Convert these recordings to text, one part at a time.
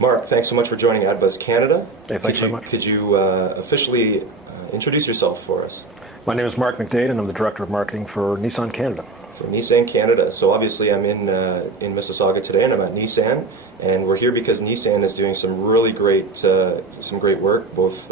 Mark, thanks so much for joining AdBuzz Canada. Hey, thanks very much. Could you officially introduce yourself for us? My name is Mark McDade, and I'm the Director of Marketing for Nissan Canada. For Nissan Canada. So obviously I'm in Mississauga today, and I'm at Nissan, and we're here because Nissan is doing some really great work, both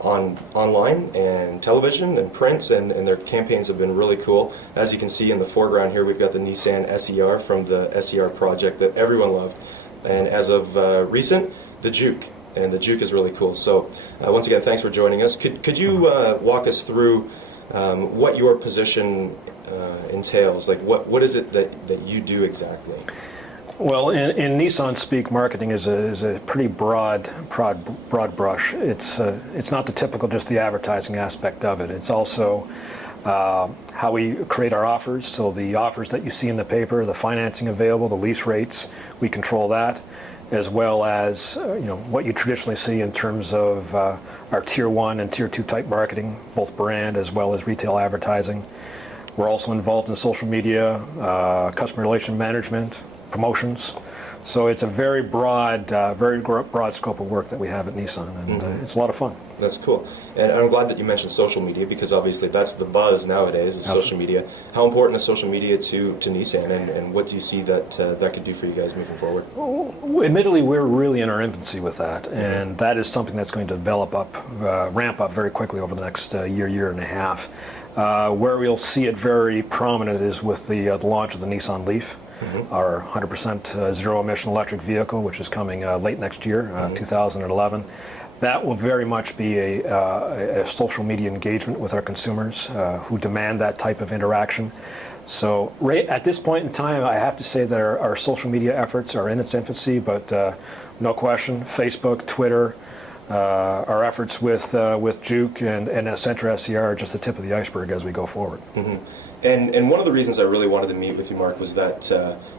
online and television and print, and their campaigns have been really cool. As you can see in the foreground here, we've got the Nissan SER from the SER project that everyone loved, and as of recent, the Juke. And the Juke is really cool. So once again, thanks for joining us. Could you walk us through what your position entails? Like what is it that you do exactly? Well, in Nissan speak, marketing is a pretty broad brush. It's not the typical just the advertising aspect of it. It's also how we create our offers. So the offers that you see in the paper, the financing available, the lease rates, we control that, as well as what you traditionally see in terms of our Tier 1 and Tier 2 type marketing, both brand as well as retail advertising. We're also involved in social media, customer relation management, promotions. So it's a very broad scope of work that we have at Nissan, and it's a lot of fun. That's cool. And I'm glad that you mentioned social media, because obviously that's the buzz nowadays, is social media. How important is social media to Nissan, and what do you see that could do for you guys moving forward? Well, admittedly, we're really in our infancy with that, and that is something that's going to ramp up very quickly over the next year and a half. Where we'll see it very prominent is with the launch of the Nissan Leaf. Our 100% zero-emission electric vehicle, which is coming late next year, 2011. That will very much be a social media engagement with our consumers who demand that type of interaction. So right at this point in time, I have to say that our social media efforts are in its infancy, but no question, Facebook, Twitter, our efforts with Juke and Centra SCR are just the tip of the iceberg as we go forward. And one of the reasons I really wanted to meet with you, Mark, was that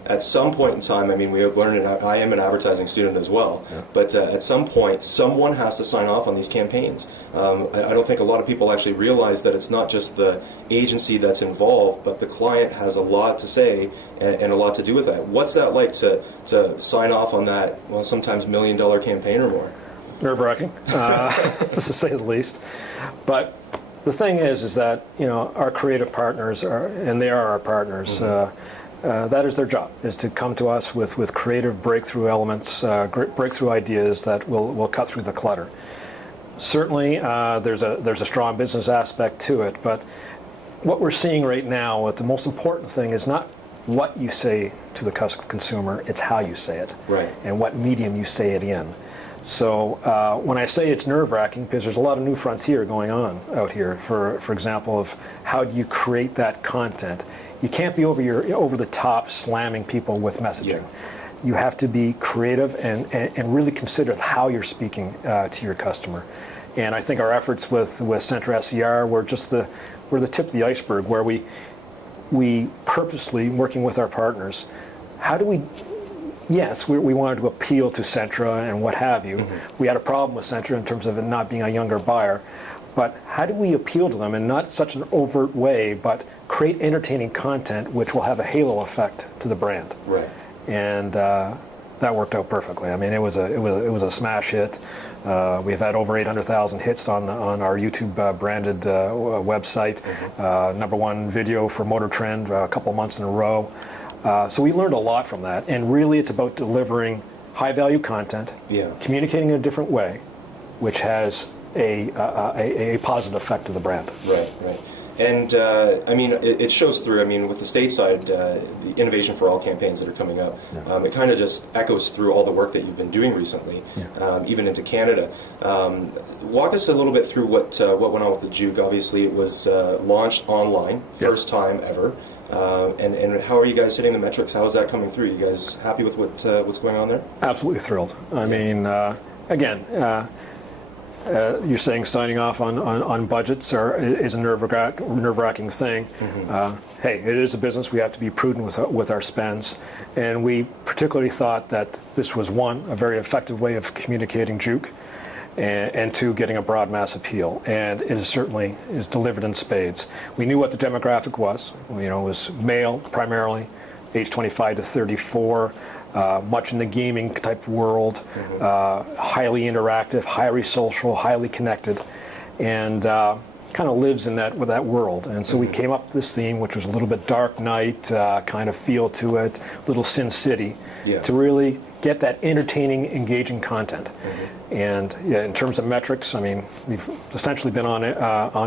at some point in time, I mean, we have learned, I am an advertising student as well, but at some point, someone has to sign off on these campaigns. I don't think a lot of people actually realize that it's not just the agency that's involved, but the client has a lot to say and a lot to do with that. What's that like to sign off on that, well, sometimes $1 million campaign or more? Nerve-wracking, to say the least. But the thing is that our creative partners and they are our partners. That is their job, is to come to us with creative breakthrough elements, breakthrough ideas that will cut through the clutter. Certainly, there's a strong business aspect to it, but what we're seeing right now, the most important thing is not what you say to the consumer; it's how you say it, and what medium you say it in. So when I say it's nerve-wracking, because there's a lot of new frontier going on out here, for example, of how do you create that content. You can't be over the top slamming people with messaging. You have to be creative and really consider how you're speaking to your customer. And I think our efforts with Centra SER were the tip of the iceberg, where we purposely, working with our partners, how do we... Yes, we wanted to appeal to Centra and what have you. We had a problem with Centra in terms of it not being a younger buyer. But how do we appeal to them in not such an overt way, but create entertaining content which will have a halo effect to the brand? And that worked out perfectly. I mean, it was a smash hit. We've had over 800,000 hits on our YouTube branded website. #1 video for Motor Trend a couple months in a row. So we learned a lot from that, and really it's about delivering high-value content, communicating in a different way, which has a positive effect to the brand. And I mean, it shows through. I mean, with the stateside, the Innovation for All campaigns that are coming up, it kind of just echoes through all the work that you've been doing recently, even into Canada. Walk us a little bit through what went on with the Juke. Obviously, it was launched online, first time ever. And how are you guys hitting the metrics? How is that coming through? You guys happy with what's going on there? Absolutely thrilled. I mean, again, you're saying signing off on budgets is a nerve-wracking thing. Hey, it is a business. We have to be prudent with our spends, and we particularly thought that this was, one, a very effective way of communicating Juke, and two, getting a broad mass appeal. And it certainly is delivered in spades. We knew what the demographic was. It was male primarily, age 25 to 34, much in the gaming type world, highly interactive, highly social, highly connected, and kind of lives in that world. And so we came up with this theme, which was a little bit Dark Knight kind of feel to it, little Sin City, to really get that entertaining, engaging content. And yeah, in terms of metrics, I mean, we've essentially been on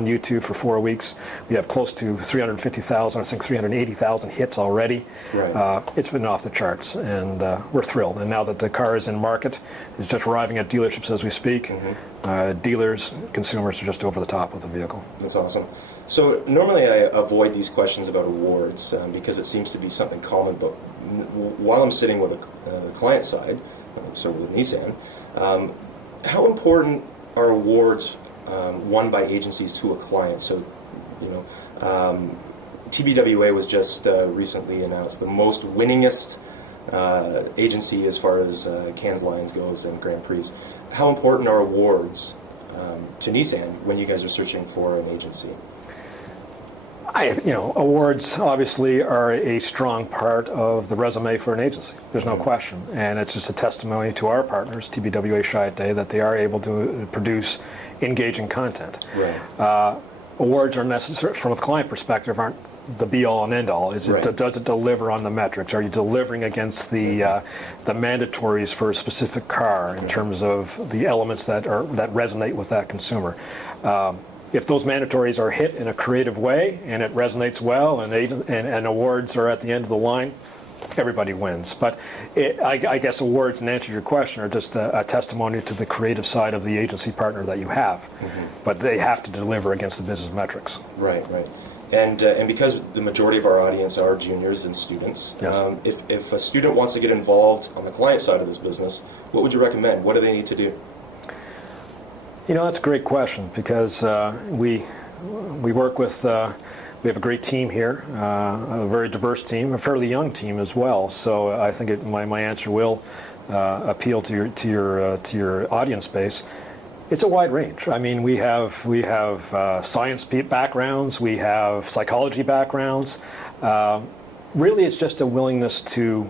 YouTube for 4 weeks. We have close to 350,000, I think 380,000 hits already. It's been off the charts, and we're thrilled. And now that the car is in market, it's just arriving at dealerships as we speak. Dealers, consumers are just over the top with the vehicle. That's awesome. So normally I avoid these questions about awards because it seems to be something common, but while I'm sitting with the client side, so with Nissan, how important are awards won by agencies to a client? So, you know, TBWA was just recently announced the most winningest agency as far as Cannes Lions goes and Grand Prix. How important are awards to Nissan when you guys are searching for an agency? Awards obviously are a strong part of the resume for an agency. There's no question, and it's just a testimony to our partners, TBWA Chiat, that they are able to produce engaging content. Awards are necessary from a client perspective, aren't the be-all and end-all. Does it deliver on the metrics? Are you delivering against the mandatories for a specific car in terms of the elements that resonate with that consumer? If those mandatories are hit in a creative way and it resonates well, and awards are at the end of the line, everybody wins. But I guess awards, in answer to your question, are just a testimony to the creative side of the agency partner that you have. But they have to deliver against the business metrics. Right. And because the majority of our audience are juniors and students, if a student wants to get involved on the client side of this business, what would you recommend? What do they need to do? That's a great question, because we work with, we have a great team here, a very diverse team, a fairly young team as well. So I think my answer will appeal to your audience base. It's a wide range. I mean, we have science backgrounds, we have psychology backgrounds. Really, it's just a willingness to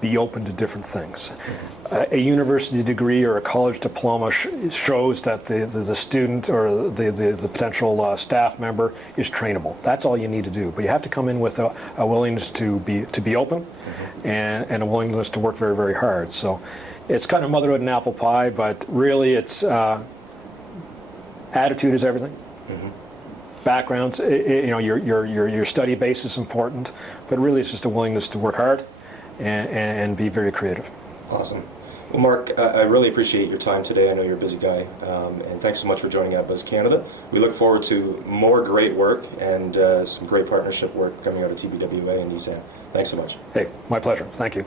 be open to different things. A university degree or a college diploma shows that the student or the potential staff member is trainable. That's all you need to do. But you have to come in with a willingness to be open and a willingness to work very, very hard. So it's kind of motherhood and apple pie, but really it's attitude is everything. Backgrounds, your study base is important, but really it's just a willingness to work hard and be very creative. Awesome. Well, Mark, I really appreciate your time today. I know you're a busy guy, and thanks so much for joining Buzz Canada. We look forward to more great work and some great partnership work coming out of TBWA and Nissan. Thanks so much. Hey, my pleasure. Thank you.